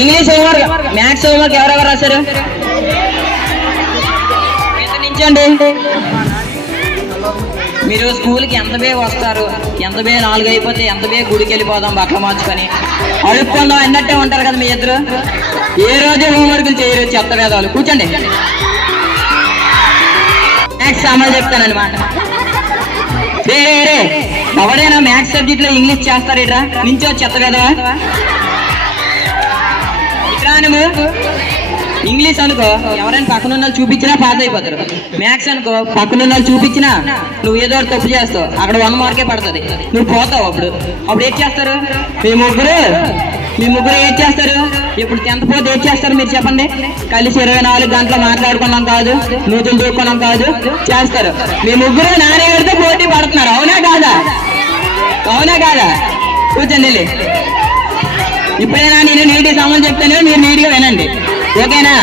English homework, maths homework ఎవరెవరు రాశారు? నించండి. మీరు స్కూల్కి ఎంత బే వస్తారు, ఎంత బే 4 అయిపోతే ఎంత బే గుడికి వెళ్ళిపోదాం బట్టలు మార్చుకొని అడుక్కుందాం అన్నట్టే ఉంటారు కదా మీ ఇద్దరు. ఏ రోజు హోంవర్క్లు చేయరు చెత్త వేదాలు. కూర్చోండి. మ్యాథ్స్ అమలు చెప్తానమాట. రే ఎవడైనా మ్యాథ్స్ సబ్జెక్ట్ లో ఇంగ్లీష్ చేస్తారేట్రా? నించో చెత్త వేదవా. ఇంగ్లీష్ అనుకో ఎవరైనా పక్కన ఉన్న చూపించినా పాస్ అయిపోతారు. మ్యాథ్స్ అనుకో పక్కన ఉన్న చూపించినా నువ్వు ఏదో తప్పు చేస్తావు, అక్కడ 1 మార్కే పడుతుంది, నువ్వు పోతావు. అప్పుడు ఏం చేస్తారు మీ ముగ్గురు ఏం చేస్తారు? ఇప్పుడు 10th పోతే ఏం చేస్తారు మీరు చెప్పండి? కలిసి 24 గంటలు మాట్లాడుకున్నాం కాదు, నూతులు దూక్కున్నాం కాదు చేస్తారు. మీ ముగ్గురు నాన్నగారితో పోటీ పడుతున్నారు. అవునా కాదా? కూర్చోండి. ఇప్పుడైనా నేను నీటి సమస్య చెప్తాను, మీరు నీట్గా వినండి. ఓకేనా?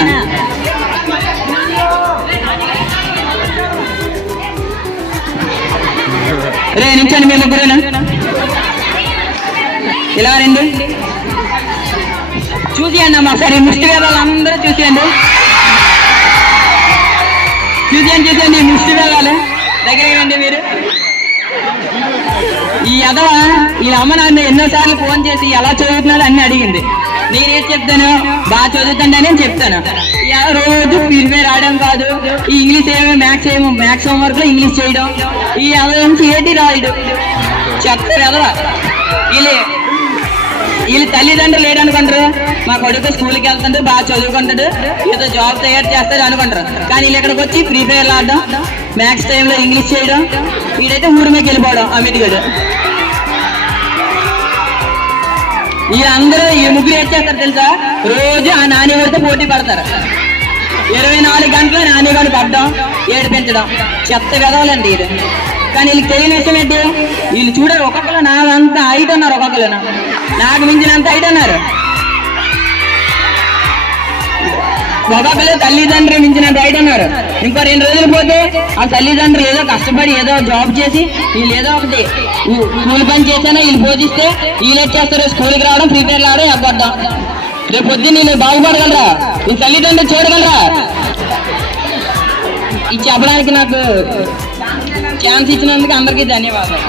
రే నించండి మీ ముగ్గురునా. ఇలా రండి. చూసియండి అమ్మా ఒకసారి ముష్టి వేదాలు అందరూ చూసేయండి. ముష్టి వేదాలు దగ్గర రండి మీరు. ఈ అమ్మ నాన్న ఎన్నోసార్లు ఫోన్ చేసి ఎలా చదువుతున్నాడు అన్ని అడిగింది. నేనేం చెప్తాను? బాగా చదువుతాండి అని చెప్తాను. రోజు ప్రిపేర్ రాయడం కాదు, ఈ ఇంగ్లీష్ మ్యాథ్స్ హోంవర్క్ లో ఇంగ్లీష్ చేయడం, ఈ నుంచి ఏంటి రాయడం చెప్తారు కదా. వీళ్ళు తల్లిదండ్రులు లేడనుకుంటారు, మా కొడుకు స్కూల్కి వెళ్తుంటాడు, బాగా చదువుకుంటాడు, ఏదో జాబ్ తయారు చేస్తాడు అనుకుంటారు. కానీ వీళ్ళు ఇక్కడికి వచ్చి ప్రిపేర్ ఆడడం, మ్యాథ్స్ టైంలో ఇంగ్లీష్ చేయడం, వీడైతే ఊరి మీద వెళ్ళిపోవడం అమితిగడు. వీళ్ళందరూ ఈ ముగ్గురు ఏం చేస్తారు తెలుసా? రోజు ఆ నాన్నగారితో పోటీ పడతారు. 24 గంటలు నాన్నగారు పడ్డం, ఏడిపించడం, చెత్త వెదవాలండి ఇది. కానీ వీళ్ళకి తెలియని విషయం ఏంటి? వీళ్ళు చూడరు. ఒక్కొక్కరు నాకంత హైట్ అన్నారు, ఒక్కొక్కరు నాకు మించినంత హైట్ అన్నారు, ఒక్కొక్కరు తల్లిదండ్రులు మించినంత హైట్ అన్నారు. ఇంకో 2 రోజులు పోతే ఆ తల్లిదండ్రులు ఏదో కష్టపడి ఏదో జాబ్ చేసి వీళ్ళు ఏదో ఒకటి స్కూల్ పని చేశానో వీళ్ళు బోధిస్తే వీళ్ళు వచ్చేస్తారు స్కూల్కి రావడం, ప్రిపేర్ రావడం, ఎగ్గొట్టడం. రేపు పొద్దున్న నేను బాగుపడగలరా? ఈ తల్లిదండ్రులు చూడగలరా? ఇది చెప్పడానికి నాకు ఛాన్స్ ఇచ్చినందుకు అందరికీ ధన్యవాదాలు.